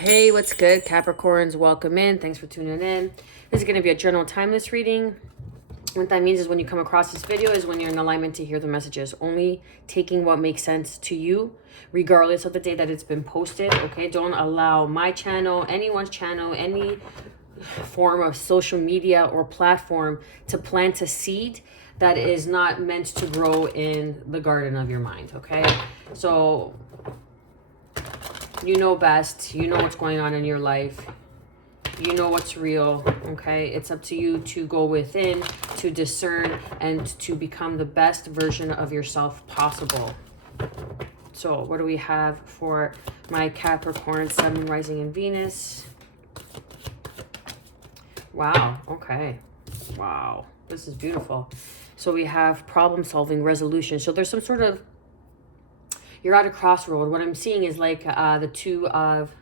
Hey, what's good, Capricorns? Welcome in. Thanks for tuning in. This is going to be a general timeless reading. What that means is when you come across this video is when you're in alignment to hear the messages. Only taking what makes sense to you, regardless of the day that it's been posted, okay? Don't allow my channel, anyone's channel, any form of social media or platform to plant a seed that is not meant to grow in the garden of your mind, okay? So you know best. You know what's going on in your life. You know what's real, okay? It's up to you to go within, to discern, and to become the best version of yourself possible. So what do we have for my Capricorn, Sun, Rising, and Venus? Wow, okay. Wow, this is beautiful. So we have problem solving, resolution. So there's some sort of, you're at a crossroad. What I'm seeing is like the two of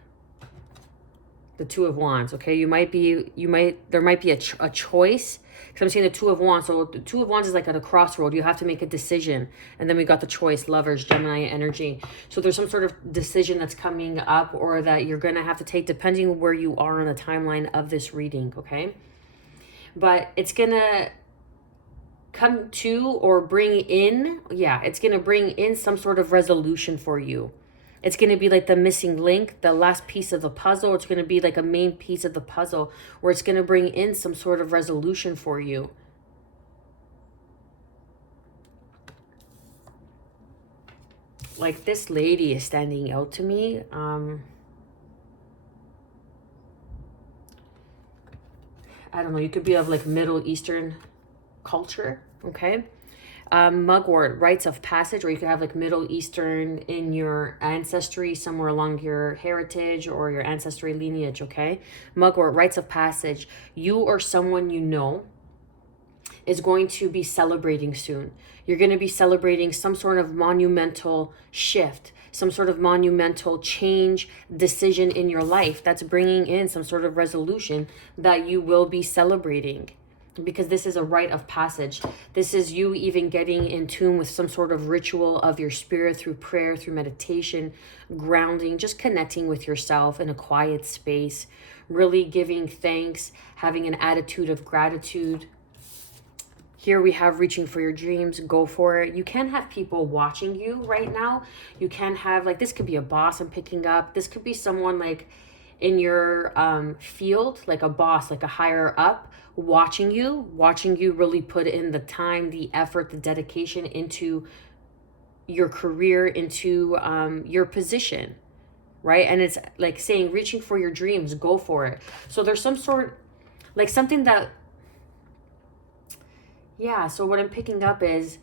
wands, okay? There might be a choice, because I'm seeing the two of wands. So the two of wands is like at a crossroad. You have to make a decision. And then we got the choice, lovers, Gemini energy. So there's some sort of decision that's coming up, or that you're going to have to take, depending where you are on the timeline of this reading, okay? But it's going to come to, or bring in, it's going to bring in some sort of resolution for you. It's going to be like the missing link, the last piece of the puzzle. It's going to be like a main piece of the puzzle where it's going to bring in some sort of resolution for you. Like this lady is standing out to me. I don't know, you could be of like Middle Eastern culture, okay? Mugwort, rites of passage, or you could have like Middle Eastern in your ancestry, somewhere along your heritage or your ancestry lineage, okay? Mugwort, rites of passage. You or someone you know is going to be celebrating soon. You're going to be celebrating some sort of monumental shift, some sort of monumental change, decision in your life that's bringing in some sort of resolution that you will be celebrating. Because this is a rite of passage. This is you even getting in tune with some sort of ritual of your spirit through prayer, through meditation, grounding, just connecting with yourself in a quiet space, really giving thanks, having an attitude of gratitude. Here we have reaching for your dreams. Go for it. You can have people watching you right now. You can have, like, this could be a boss I'm picking up. This could be someone like in your field, like a boss, like a higher up, watching you really put in the time, the effort, the dedication into your career, into your position, right? And it's like saying, reaching for your dreams, go for it. So there's some sort, like something that, so what I'm picking up is,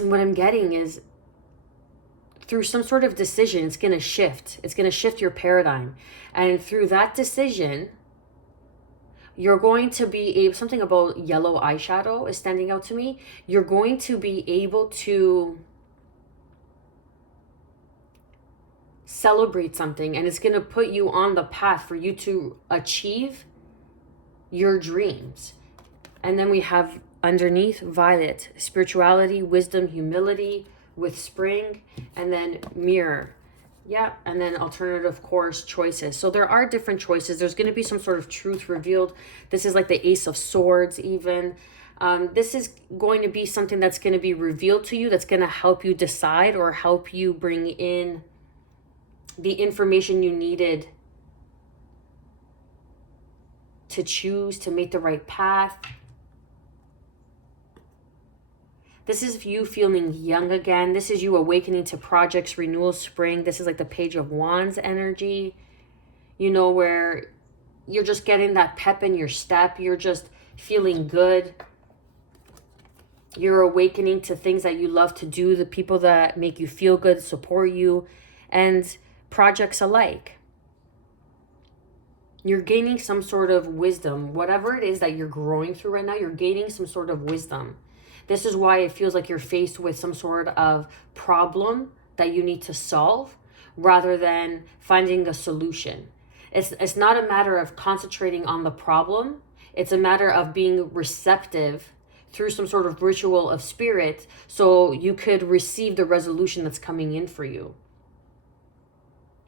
what I'm getting is, through some sort of decision, it's going to shift. It's going to shift your paradigm. And through that decision, you're going to be able, something about yellow eyeshadow is standing out to me. You're going to be able to celebrate something, and it's going to put you on the path for you to achieve your dreams. And then we have underneath violet, spirituality, wisdom, humility, with spring, and then mirror. And then alternative course, choices. So there are different choices. There's going to be some sort of truth revealed. This is like the Ace of Swords even. This is going to be something that's going to be revealed to you, that's going to help you decide, or help you bring in the information you needed to choose, to make the right path. This is you feeling young again. This is you awakening to projects, renewal, spring. This is like the Page of Wands energy, where you're just getting that pep in your step. You're just feeling good. You're awakening to things that you love to do, the people that make you feel good, support you, and projects alike. You're gaining some sort of wisdom. Whatever it is that you're growing through right now, you're gaining some sort of wisdom. This is why it feels like you're faced with some sort of problem that you need to solve, rather than finding a solution. It's not a matter of concentrating on the problem. It's a matter of being receptive through some sort of ritual of spirit, so you could receive the resolution that's coming in for you.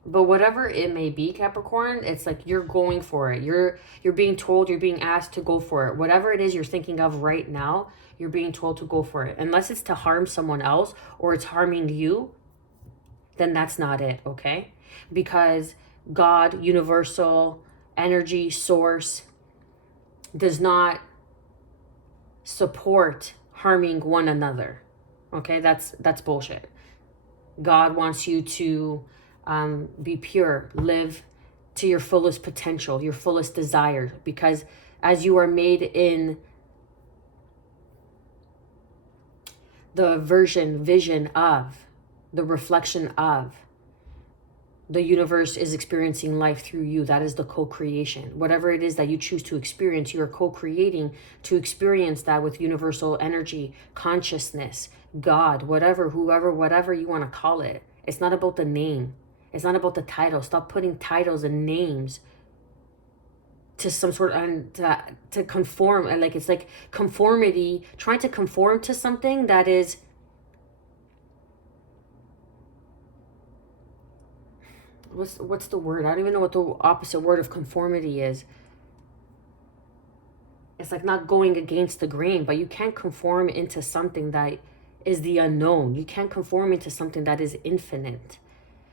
But whatever it may be, Capricorn, it's like you're going for it. You're being told, you're being asked to go for it. Whatever it is you're thinking of right now, you're being told to go for it. Unless it's to harm someone else or it's harming you, then that's not it, okay? Because God, universal, energy, source, does not support harming one another. Okay, that's bullshit. God wants you to be pure, live to your fullest potential, your fullest desire, because as you are made in the vision of, the reflection of, the universe is experiencing life through you. That is the co-creation. Whatever it is that you choose to experience, you are co-creating to experience that with universal energy, consciousness, God, whatever, whoever, whatever you want to call it. It's not about the name. It's not about the title. Stop putting titles and names to some sort of, to conform. And like, it's like conformity, trying to conform to something that is, what's the word? I don't even know what the opposite word of conformity is. It's like not going against the grain, but you can't conform into something that is the unknown. You can't conform into something that is infinite.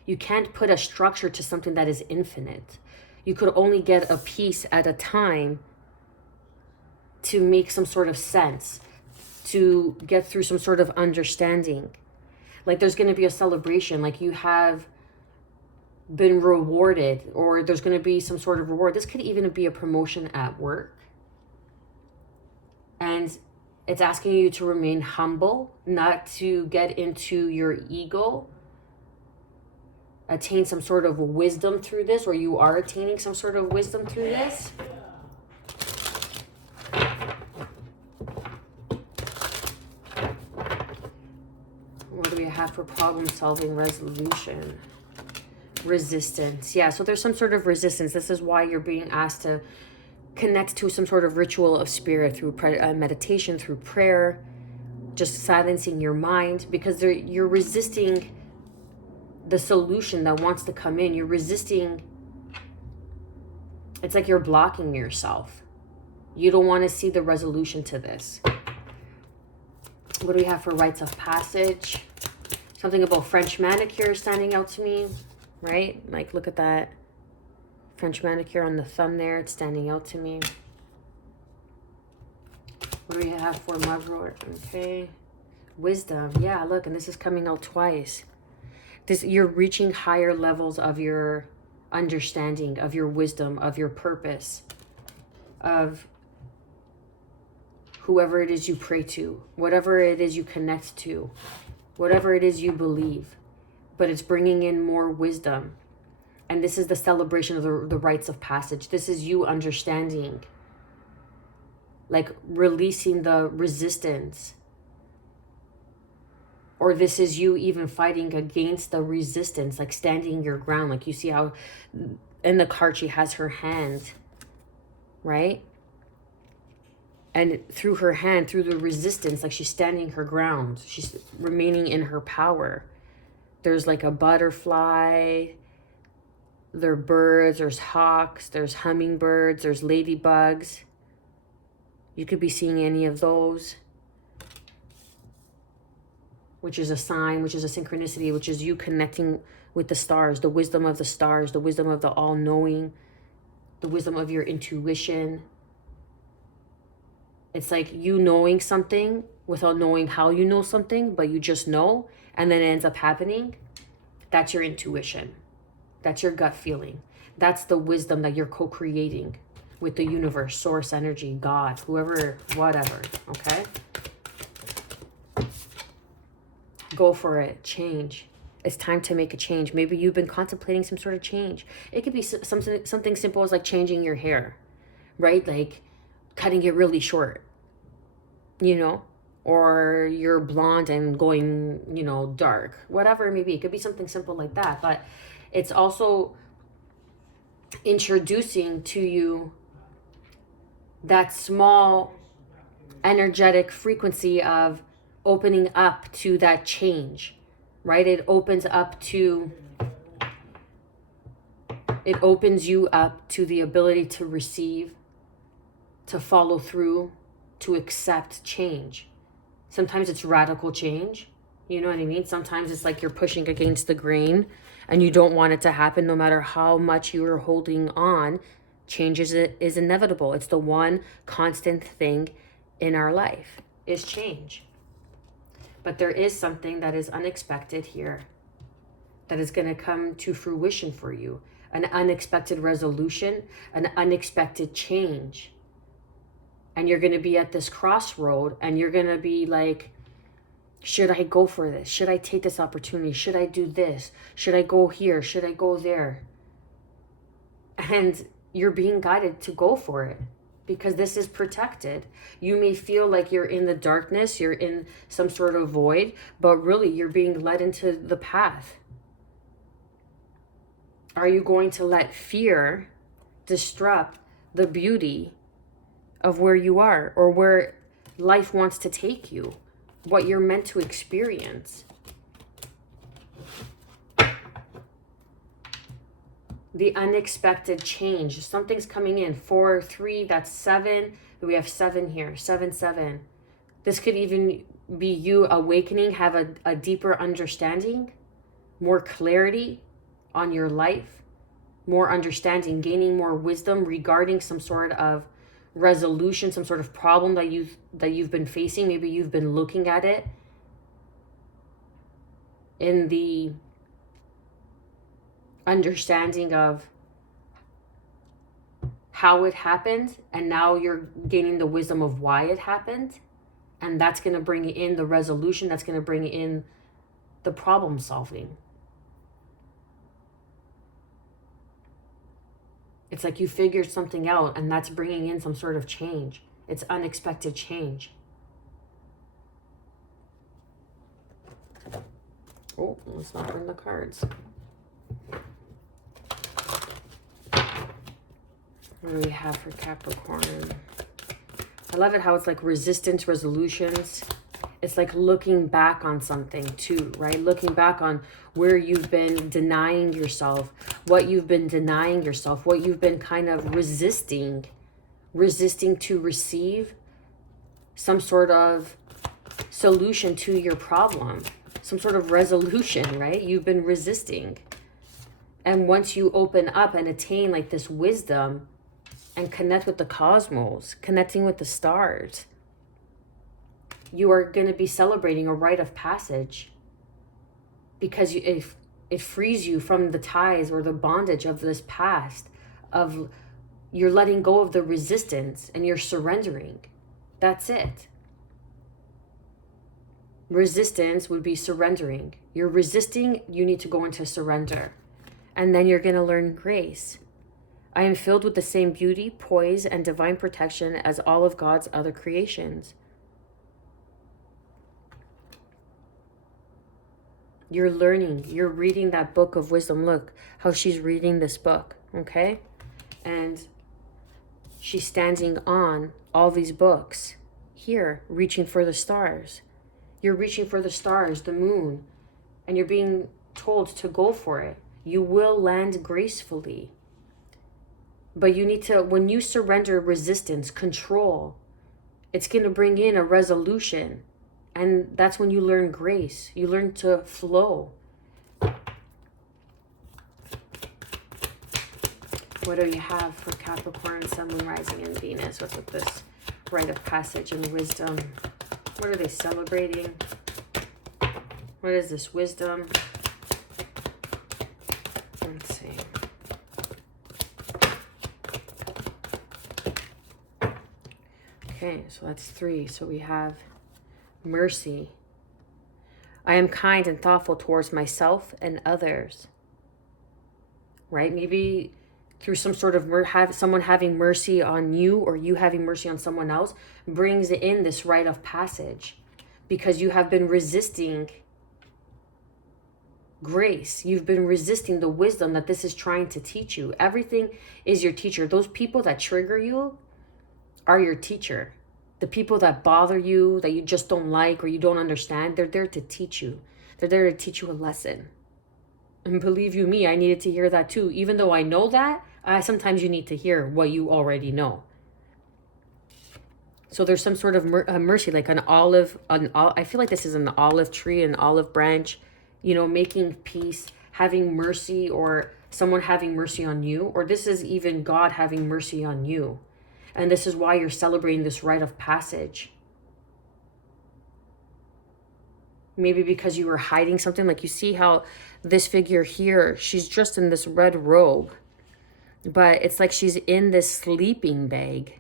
You can't put a structure to something that is infinite. You could only get a piece at a time to make some sort of sense, to get through some sort of understanding. Like there's going to be a celebration, like you have been rewarded, or there's going to be some sort of reward. This could even be a promotion at work. And it's asking you to remain humble, not to get into your ego, attain some sort of wisdom through this, or you are attaining some sort of wisdom through this. What do we have for problem solving, resolution, resistance? Yeah, so there's some sort of resistance. This is why you're being asked to connect to some sort of ritual of spirit through meditation, through prayer, just silencing your mind, because you're resisting the solution that wants to come in. You're resisting. It's like you're blocking yourself. You don't want to see the resolution to this. What do we have for rites of passage? Something about French manicure standing out to me, right? Like, look at that. French manicure on the thumb there. It's standing out to me. What do we have for mugwort? Okay. Wisdom. Yeah, look, and this is coming out twice. You're reaching higher levels of your understanding, of your wisdom, of your purpose, of whoever it is you pray to, whatever it is you connect to, whatever it is you believe. But it's bringing in more wisdom. And this is the celebration of the rites of passage. This is you understanding, like releasing the resistance. Or this is you even fighting against the resistance, like standing your ground. Like you see how in the card she has her hand, right? And through her hand, through the resistance, like she's standing her ground. She's remaining in her power. There's like a butterfly. There are birds, there's hawks, there's hummingbirds, there's ladybugs. You could be seeing any of those. Which is a sign, which is a synchronicity, which is you connecting with the stars, the wisdom of the stars, the wisdom of the all-knowing, the wisdom of your intuition. It's like you knowing something without knowing how you know something, but you just know, and then it ends up happening. That's your intuition. That's your gut feeling. That's the wisdom that you're co-creating with the universe, source energy, God, whoever, whatever, okay? Go for it. Change. It's time to make a change. Maybe you've been contemplating some sort of change. It could be something simple as like changing your hair, right? Like cutting it really short, you know? Or you're blonde and going, you know, dark. Whatever it may be. It could be something simple like that. But it's also introducing to you that small energetic frequency of opening up to that change, right? It opens up to It opens you up to the ability to receive, to follow through, to accept change. Sometimes it's radical change. You know what I mean? Sometimes it's like you're pushing against the grain and you don't want it to happen no matter how much you are holding on. Change is inevitable. It's the one constant thing in our life is change. But there is something that is unexpected here that is going to come to fruition for you. An unexpected resolution, an unexpected change. And you're going to be at this crossroad and you're going to be like, should I go for this? Should I take this opportunity? Should I do this? Should I go here? Should I go there? And you're being guided to go for it because this is protected. You may feel like you're in the darkness, you're in some sort of void, but really you're being led into the path. Are you going to let fear disrupt the beauty of where you are or where life wants to take you, what you're meant to experience? The unexpected change. Something's coming in. 4, 3, that's 7. We have 7 here. 7, 7. This could even be you awakening, have a deeper understanding, more clarity on your life, more understanding, gaining more wisdom regarding some sort of resolution, some sort of problem that you've been facing. Maybe you've been looking at it in the understanding of how it happened, and now you're gaining the wisdom of why it happened, and that's going to bring in the resolution, that's going to bring in the problem solving. It's like you figured something out and that's bringing in some sort of change. It's unexpected change. Oh, let's not burn the cards. What do we have for Capricorn? I love it how it's like resistance, resolutions. It's like looking back on something too, right? Looking back on where you've been denying yourself, what you've been denying yourself, what you've been kind of resisting to receive some sort of solution to your problem, some sort of resolution, right? You've been resisting. And once you open up and attain like this wisdom and connect with the cosmos, connecting with the stars, you are going to be celebrating a rite of passage because it frees you from the ties or the bondage of this past, of you're letting go of the resistance and you're surrendering. That's it. Resistance would be surrendering. You're resisting, you need to go into surrender. And then you're going to learn grace. I am filled with the same beauty, poise, and divine protection as all of God's other creations. You're learning. You're reading that book of wisdom. Look how she's reading this book, okay? And she's standing on all these books here, reaching for the stars. You're reaching for the stars, the moon, and you're being told to go for it. You will land gracefully. But you need to, when you surrender resistance, control, it's going to bring in a resolution. And that's when you learn grace. You learn to flow. What do you have for Capricorn, Sun, Moon, Rising, and Venus? What's with this rite of passage and wisdom? What are they celebrating? What is this wisdom? Let's see. Okay, so that's 3. So we have mercy. I am kind and thoughtful towards myself and others. Right? Maybe through some sort of someone having mercy on you or you having mercy on someone else brings in this rite of passage because you have been resisting grace. You've been resisting the wisdom that this is trying to teach you. Everything is your teacher. Those people that trigger you are your teacher. The people that bother you, that you just don't like or you don't understand, they're there to teach you. They're there to teach you a lesson. And believe you me, I needed to hear that too. Even though I know that, sometimes you need to hear what you already know. So there's some sort of mercy, like I feel like this is an olive tree, an olive branch, making peace, having mercy, or someone having mercy on you, or this is even God having mercy on you. And this is why you're celebrating this rite of passage. Maybe because you were hiding something. Like you see how this figure here, she's dressed in this red robe, but it's like she's in this sleeping bag.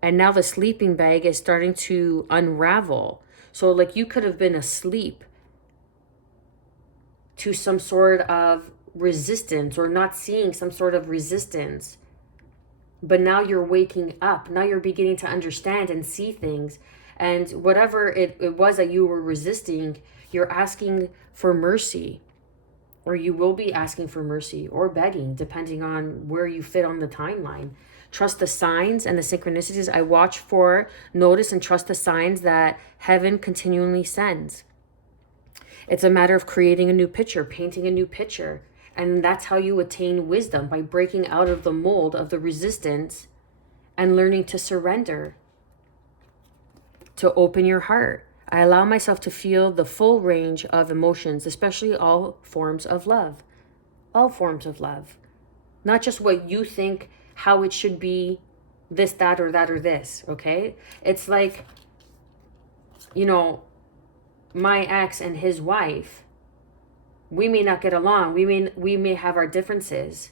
And now the sleeping bag is starting to unravel. So like you could have been asleep to some sort of resistance, or not seeing some sort of resistance. But now you're waking up. Now you're beginning to understand and see things. And whatever it was that you were resisting, you're asking for mercy. Or you will be asking for mercy or begging, depending on where you fit on the timeline. Trust the signs and the synchronicities I watch for, notice and trust the signs that heaven continually sends. It's a matter of creating a new picture, painting a new picture. And that's how you attain wisdom, by breaking out of the mold of the resistance and learning to surrender, to open your heart. I allow myself to feel the full range of emotions, especially all forms of love. All forms of love. Not just what you think, how it should be, this, that, or that, or this, okay? It's like, my ex and his wife, we may not get along. We may have our differences,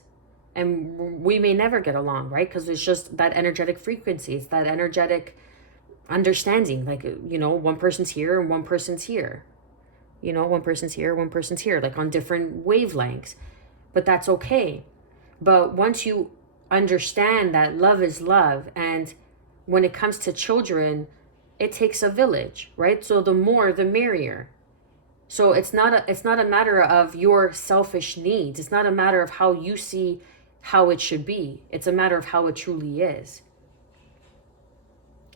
and we may never get along, right? Because it's just that energetic frequency. It's that energetic understanding. Like, one person's here and one person's here. One person's here, one person's here, like on different wavelengths. But that's okay. But once you understand that love is love, and when it comes to children, it takes a village, right? So the more, the merrier. So it's not a matter of your selfish needs. It's not a matter of how you see how it should be. It's a matter of how it truly is.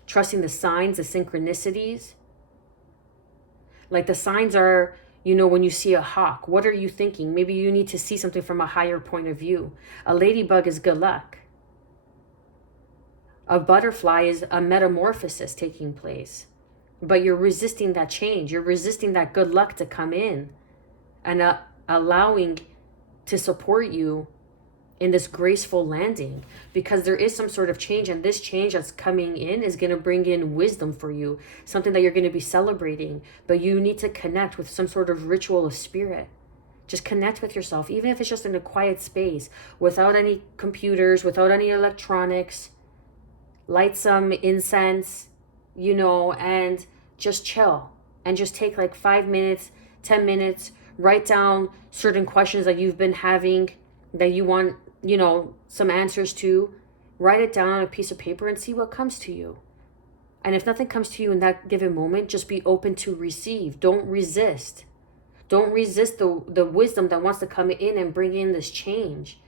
Trusting the signs, the synchronicities. Like the signs are, when you see a hawk, what are you thinking? Maybe you need to see something from a higher point of view. A ladybug is good luck. A butterfly is a metamorphosis taking place. But you're resisting that change. You're resisting that good luck to come in, and allowing to support you in this graceful landing, because there is some sort of change, and this change that's coming in is going to bring in wisdom for you, something that you're going to be celebrating. But you need to connect with some sort of ritual of spirit. Just connect with yourself, even if it's just in a quiet space, without any computers, without any electronics. Light some incense, and just chill, and just take like 5 minutes, 10 minutes, write down certain questions that you've been having that you want, some answers to. Write it down on a piece of paper and see what comes to you. And if nothing comes to you in that given moment, just be open to receive. Don't resist. Don't resist the wisdom that wants to come in and bring in this change.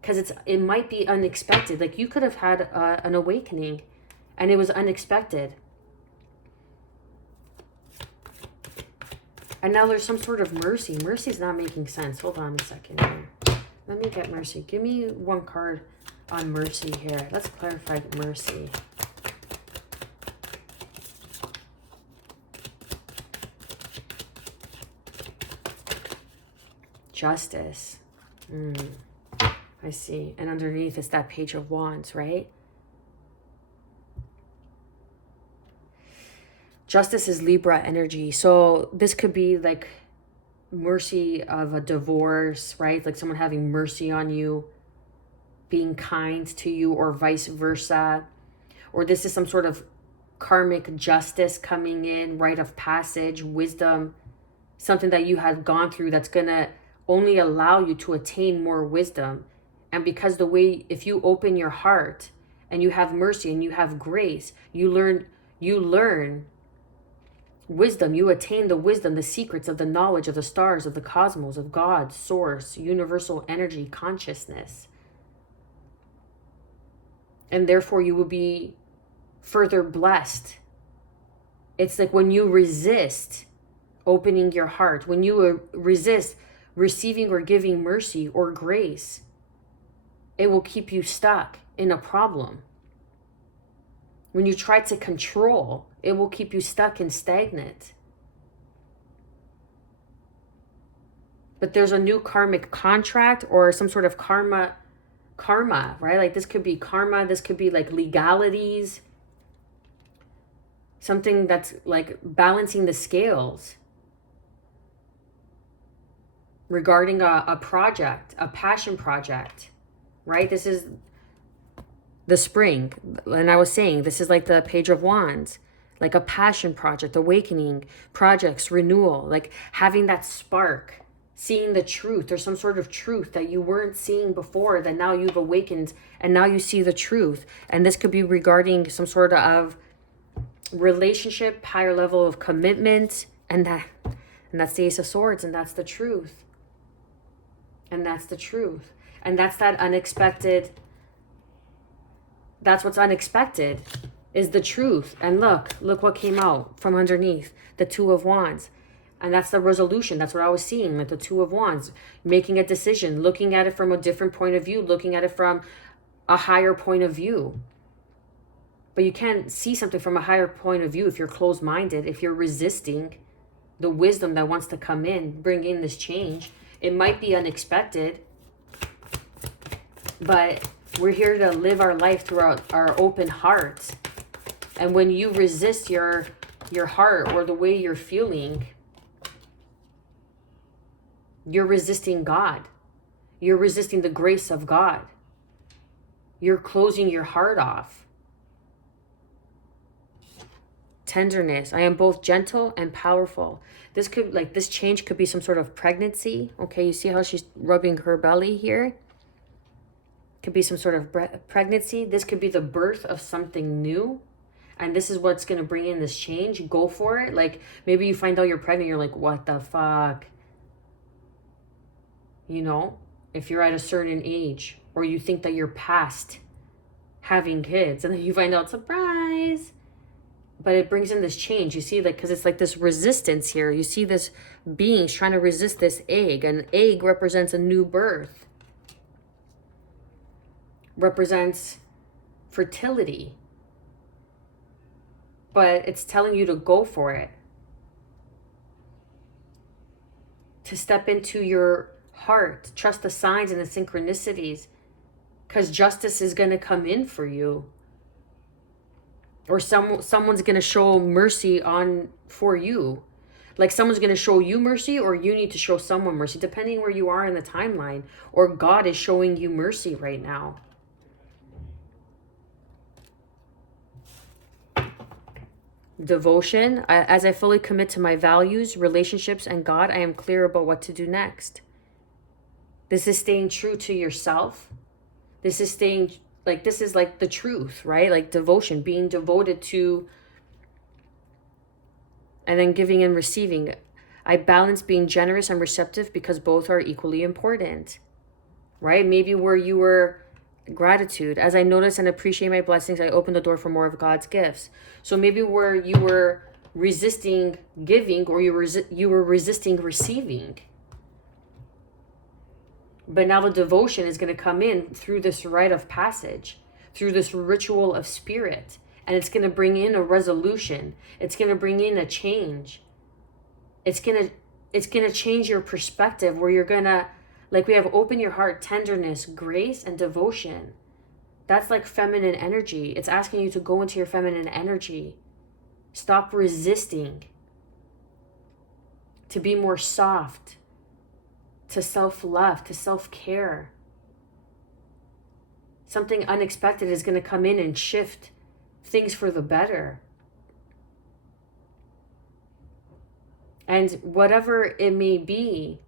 Because it might be unexpected. Like you could have had an awakening and it was unexpected. And now there's some sort of mercy. Mercy's not making sense. Hold on a second here. Let me get mercy. Give me one card on mercy here. Let's clarify mercy. Justice. I see. And underneath is that Page of Wands, right? Justice is Libra energy. So this could be like mercy of a divorce, right? Like someone having mercy on you, being kind to you, or vice versa. Or this is some sort of karmic justice coming in, rite of passage, wisdom, something that you have gone through that's going to only allow you to attain more wisdom. And because if you open your heart and you have mercy and you have grace, you learn wisdom. You attain the wisdom, the secrets of the knowledge of the stars, of the cosmos, of God, source, universal energy, consciousness. And therefore you will be further blessed. It's like when you resist opening your heart, when you resist receiving or giving mercy or grace, it will keep you stuck in a problem. When you try to control, it will keep you stuck and stagnant. But there's a new karmic contract or some sort of karma, right? Like this could be karma, this could be like legalities, something that's like balancing the scales regarding a project, a passion project, right? This is the spring. And I was saying, this is like the Page of Wands, like a passion project, awakening, projects, renewal, like having that spark, seeing the truth. There's some sort of truth that you weren't seeing before that now you've awakened and now you see the truth. And this could be regarding some sort of relationship, higher level of commitment, and that's the Ace of Swords, and that's the truth. And that's the truth. And that's that unexpected. That's what's unexpected is the truth. And look what came out from underneath, the Two of Wands. And that's the resolution. That's what I was seeing, like the Two of Wands, making a decision, looking at it from a different point of view, looking at it from a higher point of view. But you can't see something from a higher point of view if you're closed-minded, if you're resisting the wisdom that wants to come in, bring in this change. It might be unexpected, but we're here to live our life through our open hearts. And when you resist your heart or the way you're feeling, you're resisting God. You're resisting the grace of God. You're closing your heart off. Tenderness. I am both gentle and powerful. This change could be some sort of pregnancy. Okay, you see how she's rubbing her belly here? Could be some sort of pregnancy. This could be the birth of something new. And this is what's going to bring in this change. Go for it. Like maybe you find out you're pregnant. You're like, what the fuck? You know, if you're at a certain age or you think that you're past having kids and then you find out, surprise. But it brings in this change. You see, like, because it's like this resistance here. You see this being trying to resist this egg. An egg represents a new birth. Represents fertility. But it's telling you to go for it. To step into your heart. Trust the signs and the synchronicities. Because justice is going to come in for you. Or someone's going to show mercy for you. Like someone's going to show you mercy, or you need to show someone mercy, depending where you are in the timeline. Or God is showing you mercy right now. Devotion. As I fully commit to my values, relationships, and God, I am clear about what to do next. This is staying true to yourself. This is like the truth, right? Like devotion, being devoted to, and then giving and receiving. I balance being generous and receptive because both are equally important, right? Maybe where you were gratitude. As I notice and appreciate my blessings, I open the door for more of God's gifts. So maybe where you were resisting giving, or you were resisting receiving. But now the devotion is going to come in through this rite of passage, through this ritual of spirit. And it's going to bring in a resolution. It's going to bring in a change. It's going to change your perspective, where you're going to, like we have open your heart, tenderness, grace, and devotion. That's like feminine energy. It's asking you to go into your feminine energy. Stop resisting. To be more soft. To self-love, to self-care. Something unexpected is going to come in and shift things for the better. And whatever it may be,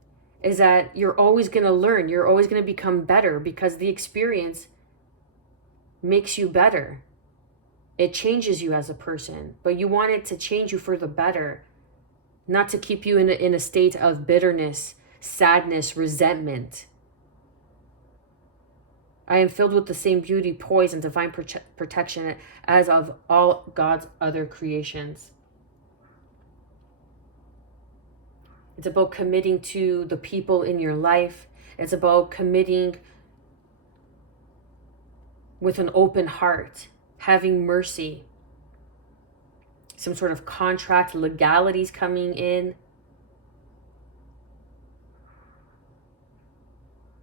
is that you're always going to learn. You're always going to become better, because the experience makes you better. It changes you as a person, but you want it to change you for the better, not to keep you in a state of bitterness, sadness, resentment. I am filled with the same beauty, poise, and divine protection as of all God's other creations. It's about committing to the people in your life. It's about committing with an open heart, having mercy, some sort of contract, legalities coming in,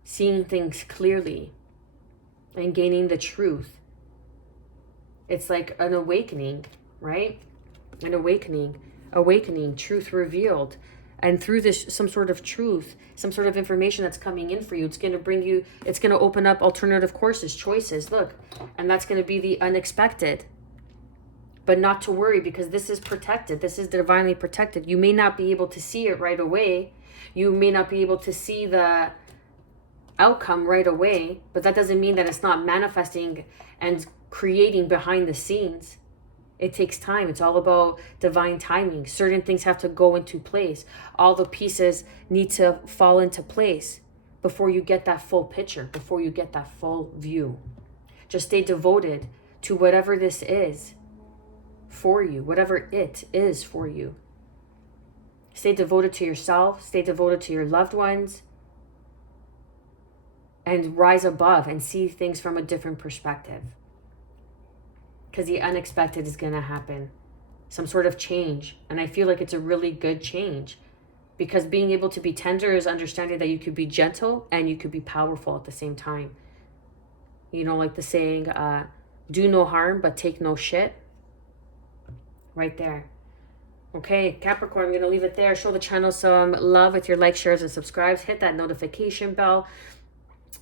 seeing things clearly and gaining the truth. It's like an awakening, right? An awakening, truth revealed. And through this, some sort of truth, some sort of information that's coming in for you, it's going to bring you, it's going to open up alternative courses, choices, look. And that's going to be the unexpected. But not to worry, because this is protected. This is divinely protected. You may not be able to see it right away. You may not be able to see the outcome right away, but that doesn't mean that it's not manifesting and creating behind the scenes. It takes time. It's all about divine timing. Certain things have to go into place. All the pieces need to fall into place before you get that full picture, before you get that full view. Just stay devoted to whatever this is for you, whatever it is for you. Stay devoted to yourself, stay devoted to your loved ones, and rise above and see things from a different perspective. Because the unexpected is going to happen. Some sort of change. And I feel like it's a really good change. Because being able to be tender is understanding that you could be gentle and you could be powerful at the same time. You know, like the saying, do no harm, but take no shit. Right there. Okay, Capricorn, I'm going to leave it there. Show the channel some love with your likes, shares, and subscribes. Hit that notification bell.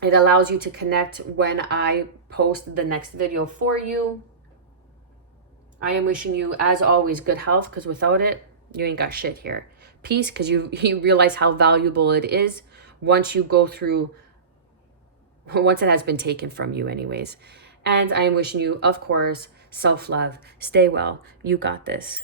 It allows you to connect when I post the next video for you. I am wishing you, as always, good health, because without it, you ain't got shit here. Peace, because you realize how valuable it is once you go through, once it has been taken from you anyways. And I am wishing you, of course, self-love. Stay well. You got this.